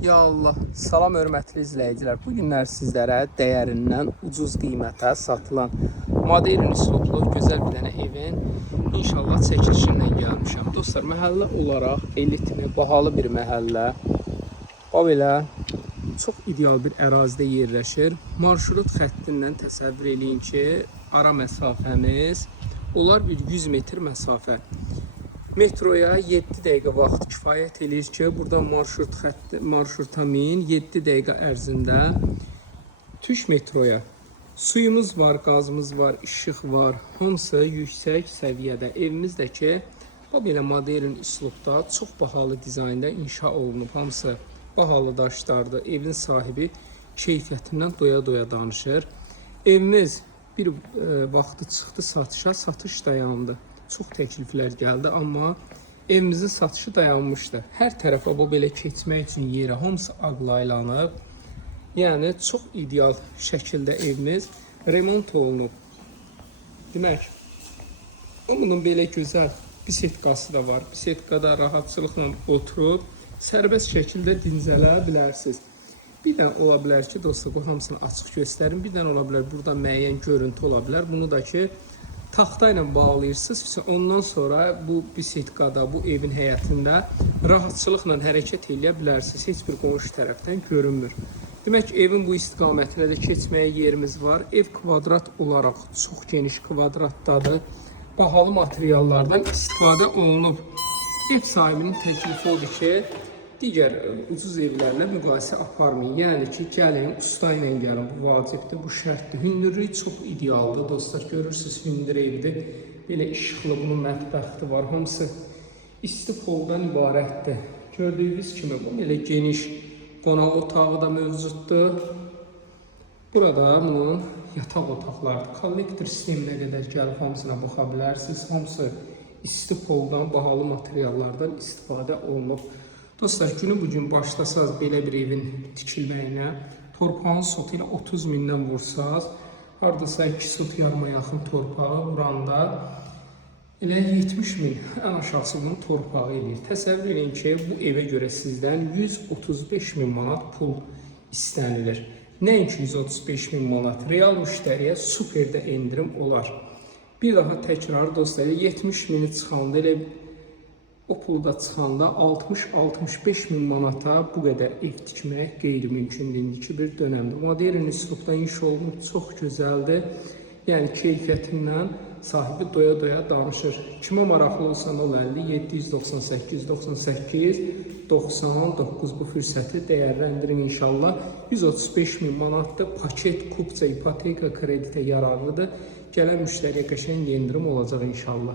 Ya Allah, salam hörmətli izləyicilər. Bu günlər sizlərə dəyərindən ucuz qiymətə satılan modern üslublu gözəl bir dənə evin inşallah çəkilişinlə gəlmişəm. Dostlar, məhəllə olaraq elitli, bahalı bir məhəllə. O belə çox ideal bir ərazidə yerləşir. Marşrut xəttindən təsəvvür eləyin ki, ara məsafəmiz olar bir 100 metr məsafə. Metroya 7 dəqiqə vaxt kifayət edir ki, burada marşruta min 7 dəqiqə ərzində Türk metroya. Suyumuz var, qazımız var, işıq var, hamısı yüksək səviyyədə. Evimiz də ki, bu belə modern üslubda, çox bahalı dizaynda inşa olunub. Hamısı bahalı daşlardır. Evin sahibi keyfiyyətindən doya-doya danışır. Evimiz bir vaxtı çıxdı satışa, satış dayandı. Çox təkliflər gəldi, amma evimizin satışı dayanmışdı. Hər tərəfə bu belə keçmək üçün yeri hamısı ağlaylanıb. Yəni çox ideal şəkildə evimiz remont olunub. Demək, bunun belə gözəl bisetkası da var. Bisetkada rahatçılıqla oturub sərbəst şəkildə dincələ bilərsiniz. Bir dənə ola bilər ki, dostlar, bu hamısını açıq göstərin. Bir dənə ola bilər, burada müəyyən görüntü ola bilər. Bunu da ki, taxta ilə bağlayırsınız. Ondan sonra bu bisetkada, bu evin həyətində rahatçılıqla hərəkət edə bilərsiniz. Heç bir qonşu tərəfdən görünmür. Demək ki, evin bu istiqamətində də keçməyə yerimiz var. Ev kvadrat olaraq çox geniş kvadratdadır. Bahalı materiallardan istifadə olunub. Ev sahibinin təklifi odur ki, digər ucuz evlərlə müqayisə aparmayın. Yəni ki, gəlin, usta ilə gəlin. Bu vacibdir, bu şərtdir. Hündürlüyü çox idealdır. Dostlar, görürsünüz, hündür evdir. Belə işıqlı, bunun mətbəxti var. Hamısı isti poldan ibarətdir. Gördüyünüz kimi, bu belə geniş qonaq otağı da mövcuddur. Burada bunun yataq otaqlardır. Kollektor sisteminə qədər gəlib hamısına baxa bilərsiniz. Hamısı isti poldan, bahalı materiallardan istifadə olunub. Dostlar, günü bugün başlasaz belə bir evin tikilməyinə, torpağın sotu ilə 30 mindən vursaz, haradasa 2 sot yarıma yaxın torpağı vuranda elə 70 min ən aşağısı bunun torpağı eləyir. Təsəvvür edin ki, bu evə görə sizdən 135 min manat pul istənilir. Nəinki 135 min manat, real müştəriyə superdə endirim olar. Bir daha təkrar dostlar, 70 mini çıxanda elə o pulda çıxanda 60-65 min manata bu qədər ev tikmək qeyri-mümkündür indiki bir dönəmdə. Modern üslubda inşa olunub, çox gözəldir. Yəni keyfiyyətindən sahibi doya-doya danışır. Kimə maraqlı olsa 050 798 98 99 bu fürsəti dəyərləndirin inşallah. 135 min manatda paket, kupça, ipoteka, kreditə yararlıdır. Gələn müştəriyə qəşəng endirim olacaq inşallah.